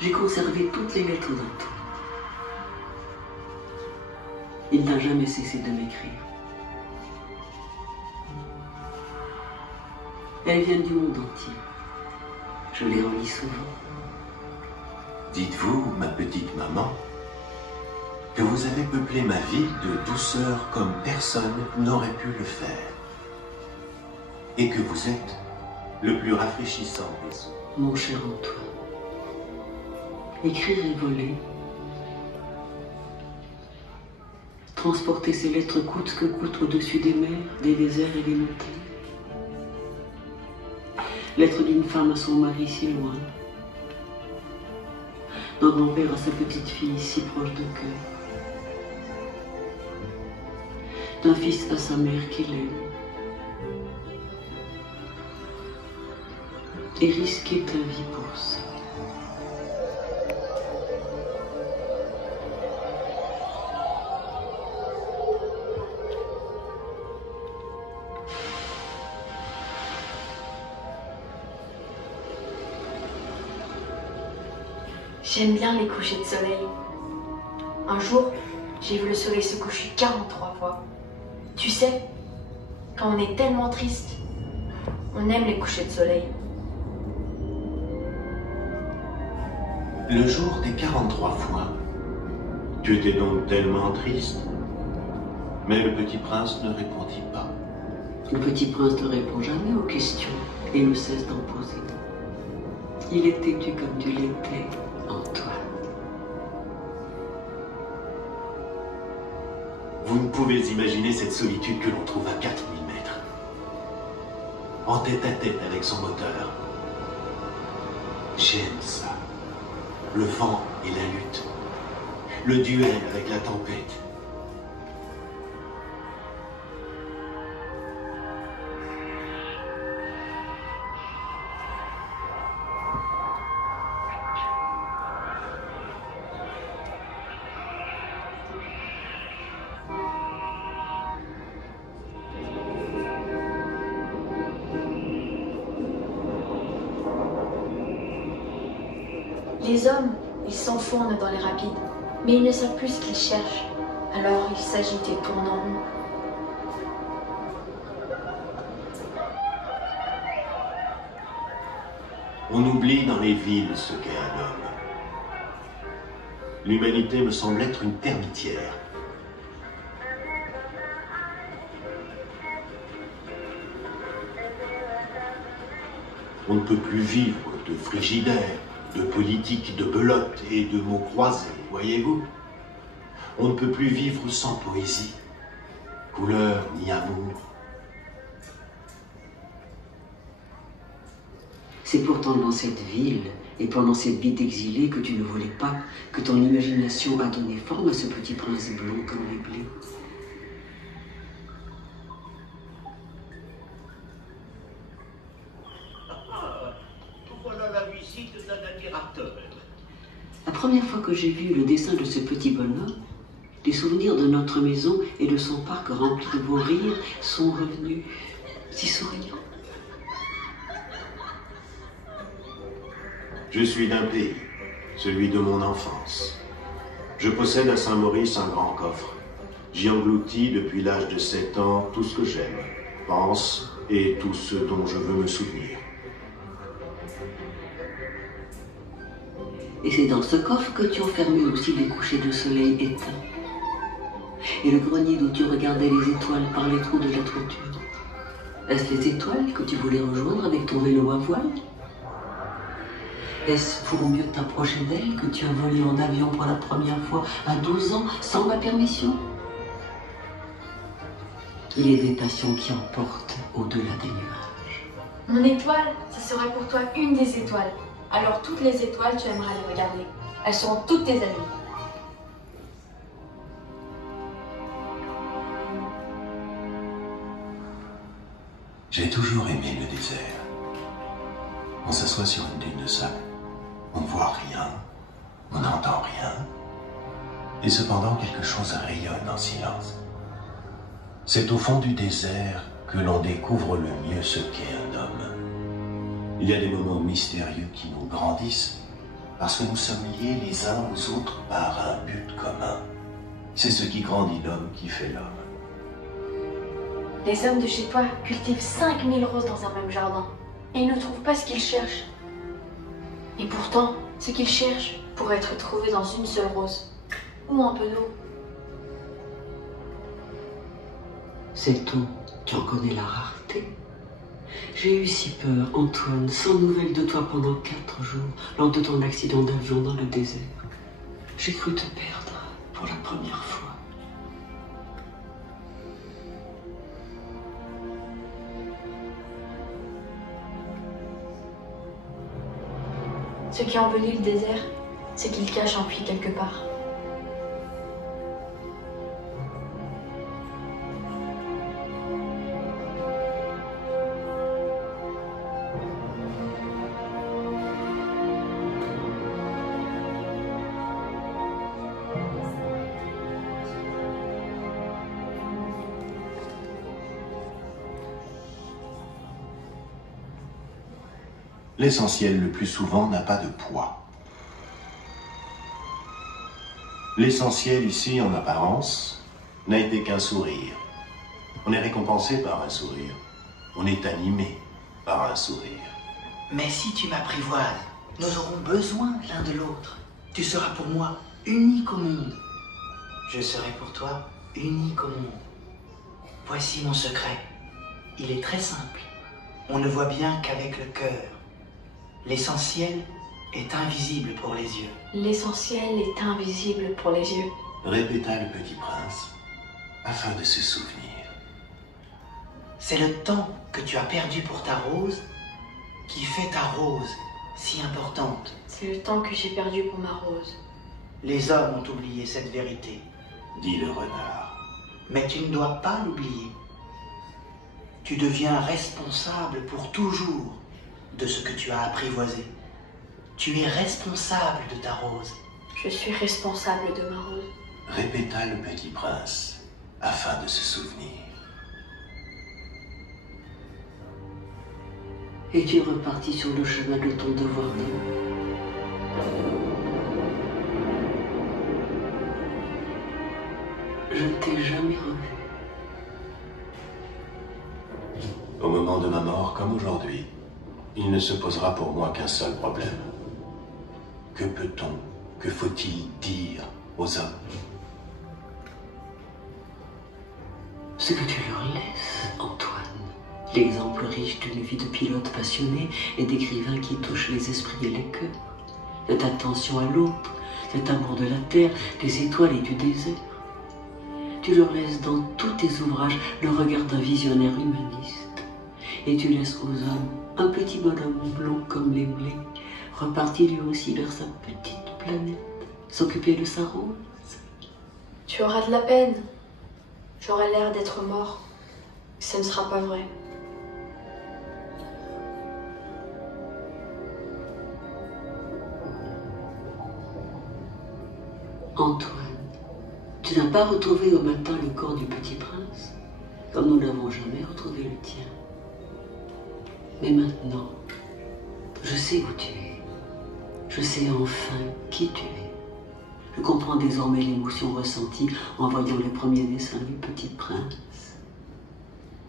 J'ai conservé toutes les lettres d'Antoine. Il n'a jamais cessé de m'écrire. Elles viennent du monde entier. Je les relis souvent. Dites-vous, ma petite maman, que vous avez peuplé ma vie de douceur comme personne n'aurait pu le faire. Et que vous êtes le plus rafraîchissant des hommes. Mon cher Antoine, écrire et voler, transporter ces lettres coûte que coûte au-dessus des mers, des déserts et des montagnes. Lettre d'une femme à son mari si loin, d'un grand-père à sa petite fille si proche de cœur, d'un fils à sa mère qu'il aime, et risquer ta vie pour ça. J'aime bien les couchers de soleil. Un jour, j'ai vu le soleil se coucher 43 fois. Tu sais, quand on est tellement triste, on aime les couchers de soleil. Le jour des 43 fois, tu étais donc tellement triste. Mais le petit prince ne répondit pas. Le petit prince ne répond jamais aux questions et ne cesse d'en poser. Il est têtu comme tu l'étais, Antoine. Vous ne pouvez imaginer cette solitude que l'on trouve à 4000 mètres. En tête à tête avec son moteur. J'aime ça. Le vent et la lutte. Le duel avec la tempête. Les hommes, ils s'enfournent dans les rapides, mais ils ne savent plus ce qu'ils cherchent. Alors ils s'agitent et tournent en rond. On oublie dans les villes ce qu'est un homme. L'humanité me semble être une termitière. On ne peut plus vivre de frigidaire, de politique, de belote et de mots croisés, voyez-vous? On ne peut plus vivre sans poésie, couleur ni amour. C'est pourtant dans cette ville et pendant cette vie d'exilé que tu ne voulais pas, que ton imagination a donné forme à ce petit prince blond comme les blés. Voilà la visite d'un admirateur. La première fois que j'ai vu le dessin de ce petit bonhomme, les souvenirs de notre maison et de son parc rempli de beaux rires sont revenus si souriants. Je suis d'un pays, celui de mon enfance. Je possède à Saint-Maurice un grand coffre. J'y engloutis depuis l'âge de 7 ans tout ce que j'aime, pense et tout ce dont je veux me souvenir. Et c'est dans ce coffre que tu enfermais aussi les couchers de soleil éteints. Et le grenier d'où tu regardais les étoiles par les trous de la toiture. Est-ce les étoiles que tu voulais rejoindre avec ton vélo à voile? Est-ce pour mieux t'approcher d'elles que tu as volé en avion pour la première fois à 12 ans sans ma permission? Il est des passions qui emportent au-delà des nuages. Mon étoile, ça serait pour toi une des étoiles. Alors toutes les étoiles, tu aimeras les regarder. Elles seront toutes tes amies. J'ai toujours aimé le désert. On s'assoit sur une dune de sable. On ne voit rien, on n'entend rien. Et cependant, quelque chose rayonne en silence. C'est au fond du désert que l'on découvre le mieux ce qu'est un homme. Il y a des moments mystérieux qui nous grandissent parce que nous sommes liés les uns aux autres par un but commun. C'est ce qui grandit l'homme qui fait l'homme. Les hommes de chez toi cultivent 5000 roses dans un même jardin et ils ne trouvent pas ce qu'ils cherchent. Et pourtant, ce qu'ils cherchent pourrait être trouvé dans une seule rose ou un peu d'eau. C'est tout. Tu en connais la rareté. J'ai eu si peur, Antoine, sans nouvelles de toi pendant 4 jours, lors de ton accident d'avion dans le désert. J'ai cru te perdre pour la première fois. Ce qui embellit le désert, c'est qu'il cache un puits quelque part. L'essentiel, le plus souvent, n'a pas de poids. L'essentiel ici, en apparence, n'a été qu'un sourire. On est récompensé par un sourire. On est animé par un sourire. Mais si tu m'apprivoises, nous aurons besoin l'un de l'autre. Tu seras pour moi unique au monde. Je serai pour toi unique au monde. Voici mon secret. Il est très simple. On ne voit bien qu'avec le cœur. L'essentiel est invisible pour les yeux. L'essentiel est invisible pour les yeux. Répéta le petit prince, afin de se souvenir. C'est le temps que tu as perdu pour ta rose qui fait ta rose si importante. C'est le temps que j'ai perdu pour ma rose. Les hommes ont oublié cette vérité. Dit le renard. Mais tu ne dois pas l'oublier. Tu deviens responsable pour toujours de ce que tu as apprivoisé. Tu es responsable de ta rose. Je suis responsable de ma rose. Répéta le petit prince, afin de se souvenir. Et tu es reparti sur le chemin de ton devoir d'homme. Je ne t'ai jamais revu. Au moment de ma mort, comme aujourd'hui, il ne se posera pour moi qu'un seul problème. Que peut-on, que faut-il dire aux hommes? Ce que tu leur laisses, Antoine. L'exemple riche d'une vie de pilote passionné et d'écrivain qui touche les esprits et les cœurs. Cette attention à l'autre, cet amour de la terre, des étoiles et du désert. Tu leur laisses dans tous tes ouvrages le regard d'un visionnaire humaniste. Et tu laisses aux hommes un petit bonhomme blond comme les blés, reparti lui aussi vers sa petite planète, s'occuper de sa rose. Tu auras de la peine. J'aurai l'air d'être mort. Ce ne sera pas vrai. Antoine, tu n'as pas retrouvé au matin le corps du petit prince, comme nous n'avons jamais retrouvé le tien. Mais maintenant, je sais où tu es. Je sais enfin qui tu es. Je comprends désormais l'émotion ressentie en voyant les premiers dessins du petit prince.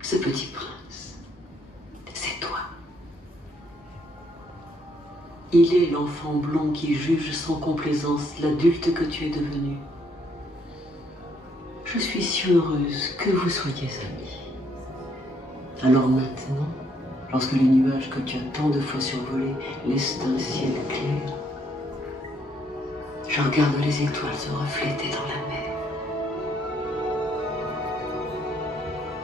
Ce petit prince, c'est toi. Il est l'enfant blond qui juge sans complaisance l'adulte que tu es devenu. Je suis si heureuse que vous soyez amis. Alors maintenant, lorsque les nuages que tu as tant de fois survolés laissent un ciel clair, je regarde les étoiles se refléter dans la mer.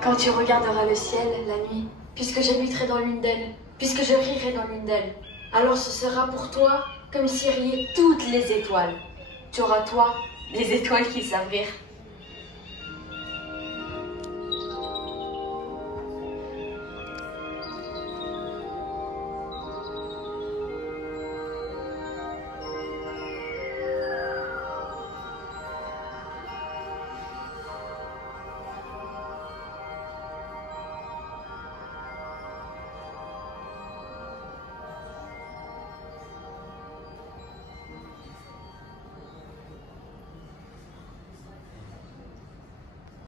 Quand tu regarderas le ciel la nuit, puisque j'habiterai dans l'une d'elles, puisque je rirai dans l'une d'elles, alors ce sera pour toi comme si riaient toutes les étoiles. Tu auras, toi, des étoiles qui savent rire.